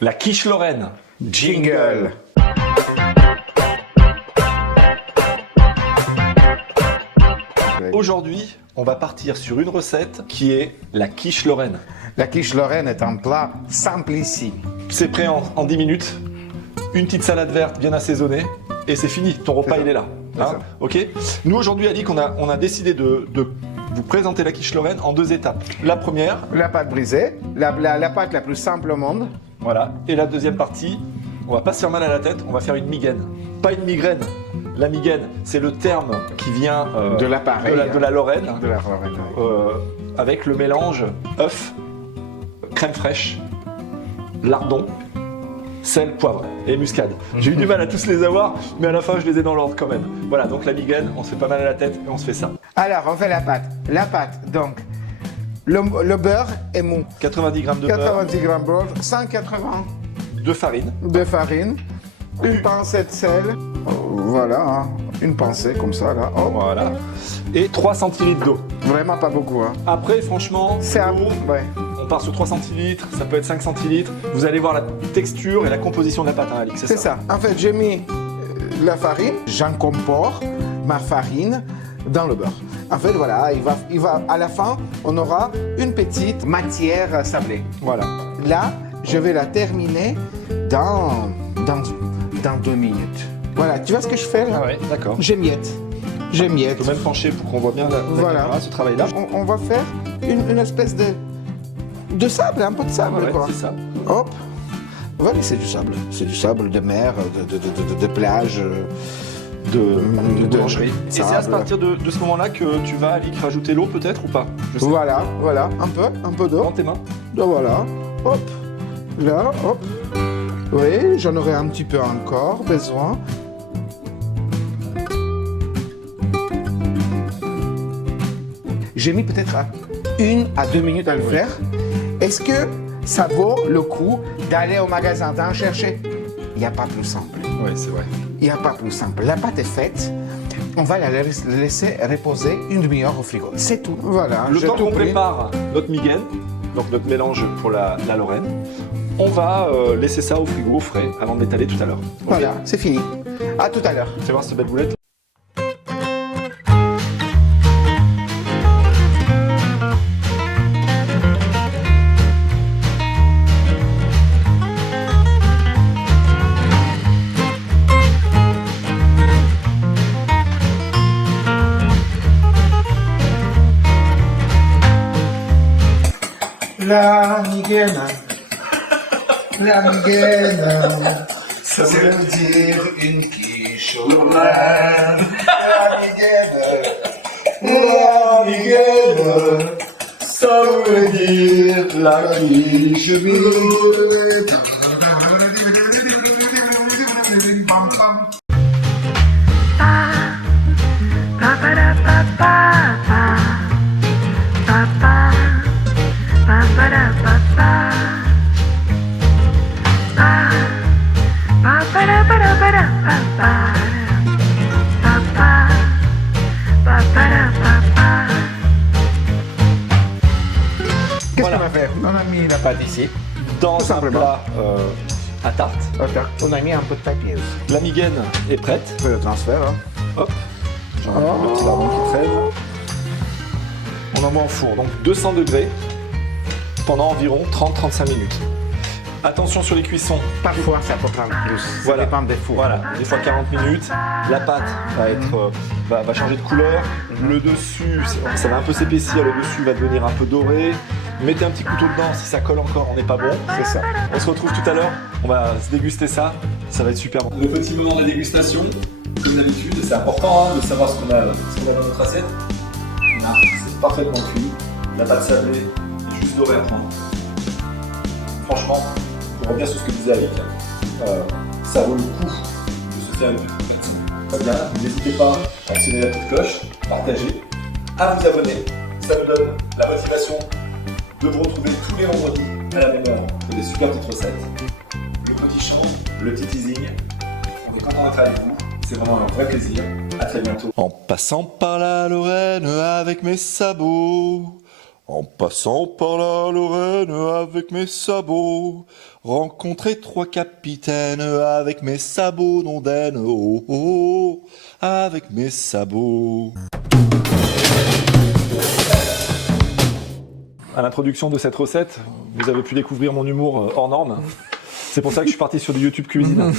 La quiche Lorraine. Jingle. Aujourd'hui, on va partir sur une recette qui est la quiche Lorraine. La quiche Lorraine est un plat simplissime. C'est prêt en 10 minutes. Une petite salade verte bien assaisonnée et c'est fini. Ton repas, il est là. Hein, ok. Nous, aujourd'hui, Alic, on a décidé de vous présenter la quiche Lorraine en 2 étapes. La première, La pâte brisée, la pâte la plus simple au monde. voilà. Et la deuxième partie, on va pas se faire mal à la tête, on va faire une migaine. Pas une migraine. La migaine, c'est le terme qui vient De l'appareil, de la Lorraine, De la Lorraine, oui. avec le mélange œuf, crème fraîche, lardon, sel, poivre et muscade. J'ai eu du mal à tous les avoir, mais à la fin je les ai dans l'ordre quand même. Voilà, donc la migaine, on se fait pas mal à la tête et on se fait ça. Alors, on fait la pâte. La pâte, donc, le beurre est mou. 90 g de beurre, 90 g de beurre, 180 de farine, de farine, une pincée de sel. Voilà, hein, une pincée comme ça, là. Oh, voilà, et 3 centilitres d'eau. vraiment pas beaucoup. Hein. Après, franchement, C'est un... l'eau, Ouais. on part sur 3 centilitres, ça peut être 5 centilitres. Vous allez voir la texture et la composition de la pâte, hein, Alix, C'est ça. En fait, j'ai mis la farine, j'incorpore ma farine dans le beurre. En fait, voilà, à la fin, on aura une petite matière sablée. Voilà. Là, je vais la terminer dans 2 minutes. Voilà, tu vois ce que je fais là? Ah ouais, d'accord. J'émiette. Je peux même pencher pour qu'on voit bien la Voilà. caméra, ce travail-là. On va faire une espèce de sable, un peu de sable, Ouais, quoi. c'est ça. Hop. Voilà, c'est du sable. C'est du sable de mer, de plage, de boulangerie. Et c'est à sable. partir de ce moment-là que tu vas, Alic, rajouter l'eau peut-être ou pas? Je sais. Voilà, un peu d'eau. Dans tes mains. Donc voilà, hop, là, hop. Oui, j'en aurai un petit peu encore besoin. J'ai mis peut-être 1 à 2 minutes à le faire. Est-ce que ça vaut le coup d'aller au magasin, d'en chercher? Il n'y a pas plus simple. Oui, c'est vrai. Il n'y a pas plus simple. La pâte est faite. On va la laisser reposer une demi-heure au frigo. C'est tout. Voilà. Le j'ai temps tout qu'on pris. prépare notre migaine, donc notre mélange pour la Lorraine, on va laisser ça au frigo, au frais, avant de l'étaler tout à l'heure. Ok. Voilà, c'est fini. À tout à l'heure. Fais voir cette belle boulette. La migaine, ça veut dire une quiche au lait. La migaine, ça veut dire la quiche au lait. Qu'est-ce Voilà. qu'on va faire? On a mis la pâte ici. Dans Tout un simplement. plat à tarte, On a mis un peu de papier aussi. la migaine est prête. On fait le transfert. Hein. Hop, j'en ai un petit lardon qui traîne. On en met en four, donc 200 degrés, pendant environ 30-35 minutes. Attention sur les cuissons. Parfois, ça peut prendre plus. Voilà. Ça dépend des fours. Voilà, des fois 40 minutes. La pâte va être, va changer de couleur. Le dessus, ça va un peu s'épaissir. Le dessus va devenir un peu doré. Mettez un petit couteau dedans. Si ça colle encore, on n'est pas bon. C'est ça. On se retrouve tout à l'heure. On va se déguster ça. Ça va être super bon. Le petit moment de la dégustation, comme d'habitude, c'est important de savoir ce qu'on a dans notre assiette. C'est parfaitement cuit. La pâte sablée est juste dorée à prendre. Franchement, pour revenir sur ce que disait Alic, ça vaut le coup de se faire une petite petite. Très bien, n'hésitez pas à actionner la petite cloche, partager, à vous abonner. Ça nous donne la motivation de vous retrouver tous les vendredis à la même heure pour des super petites recettes. Le petit chant, le petit teasing. On est content d'être avec vous. C'est vraiment un vrai plaisir. À très bientôt. En passant par la Lorraine avec mes sabots, En passant par la Lorraine avec mes sabots, rencontrer 3 capitaines avec mes sabots d'ondaine, oh, oh, oh, avec mes sabots. À l'introduction de cette recette, vous avez pu découvrir mon humour hors norme. C'est pour ça que je suis parti sur du YouTube cuisine.